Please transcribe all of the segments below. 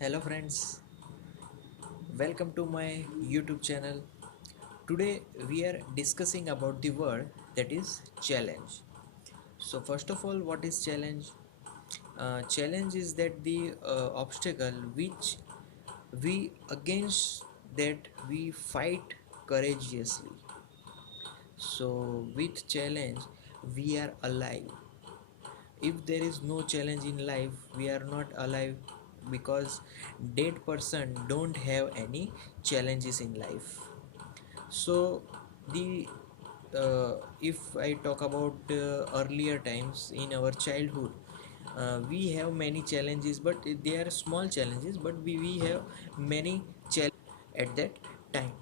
Hello friends, welcome to my YouTube channel. Today we are discussing about the word that is challenge. So first of all, what is challenge? Challenge is that the obstacle which we against that we fight courageously. So with challenge we are alive. If there is no challenge in life, we are not alive because dead person don't have any challenges in life. So the if I talk about earlier times in our childhood, we have many challenges, but they are small challenges, but we have many challenges at that time.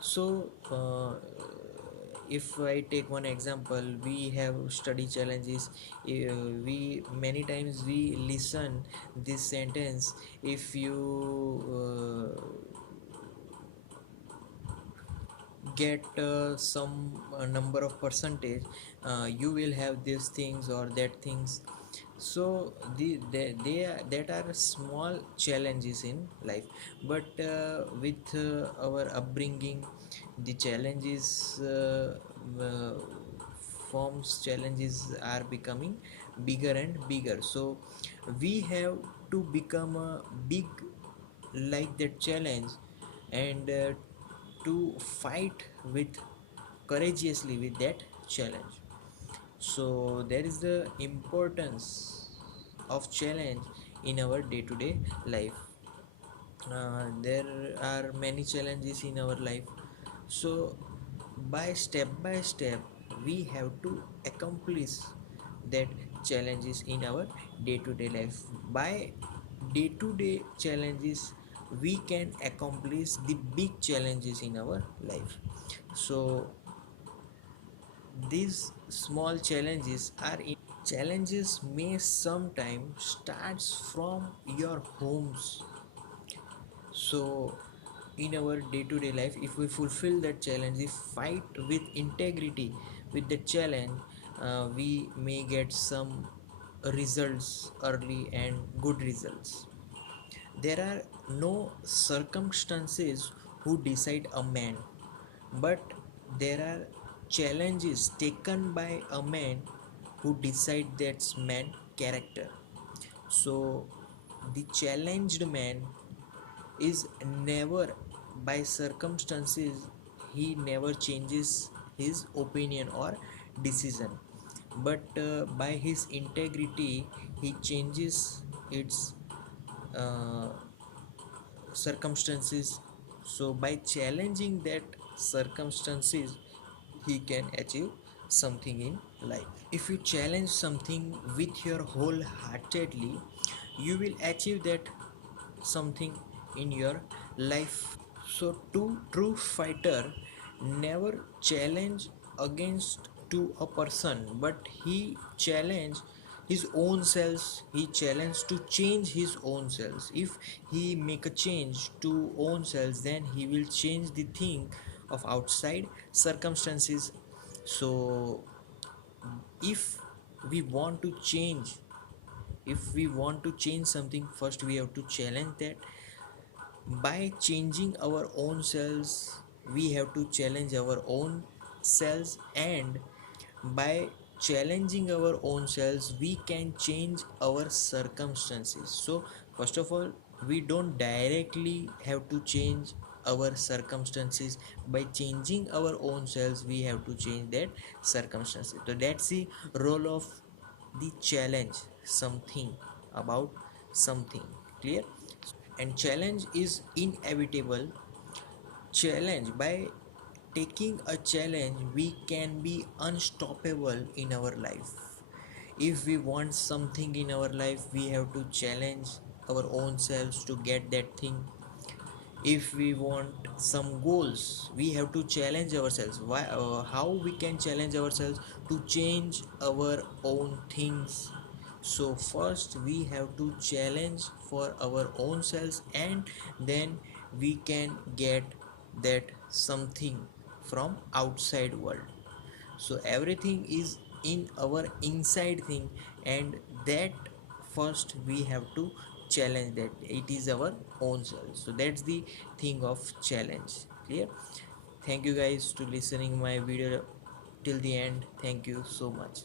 So if I take one example, we have study challenges. We many times we listen this sentence. If you get some number of percentage, you will have these things or that things. So they are, that are small challenges in life, but with our upbringing, the challenges forms challenges are becoming bigger and bigger. So we have to become a big like that challenge, and to fight with courageously with that challenge. So there is the importance of challenge in our day-to-day life. There are many challenges in our life, so by step we have to accomplish that challenges in our day-to-day life. By day-to-day challenges we can accomplish the big challenges in our life. So these small challenges are in challenges may sometimes starts from your homes. So in our day-to-day life, if we fulfill that challenge, if fight with integrity with the challenge, we may get some results early and good results. There are no circumstances who decide a man, but there are challenges taken by a man who decide that man character. So the challenged man is never by circumstances, he never changes his opinion or decision, but by his integrity he changes its uh, circumstances. So by challenging that circumstances he can achieve something in life. If you challenge something with your wholeheartedly, you will achieve that something in your life. So true fighter never challenge against to a person, but he challenge his own selves. He challenge to change his own selves. If he make a change to own selves, then he will change the thing of outside circumstances. So if we want to change, if we want to change something, first we have to challenge that. By changing our own selves we have to challenge our own selves, and by challenging our own selves we can change our circumstances. So first of all, we don't directly have to change our circumstances. By changing our own selves we have to change that circumstances. So that's the role of the challenge something about something. Clear? And challenge is inevitable. Challenge, by taking a challenge we can be unstoppable in our life. If we want something in our life we have to challenge our own selves to get that thing. If we want some goals we have to challenge ourselves. How we can challenge ourselves to change our own things? So first we have to challenge for our own selves, and then we can get that something from outside world. So everything is in our inside thing, and that first we have to challenge that it is our own self. So that's the thing of challenge. Clear? Thank you guys to listening my video till the end. Thank you so much.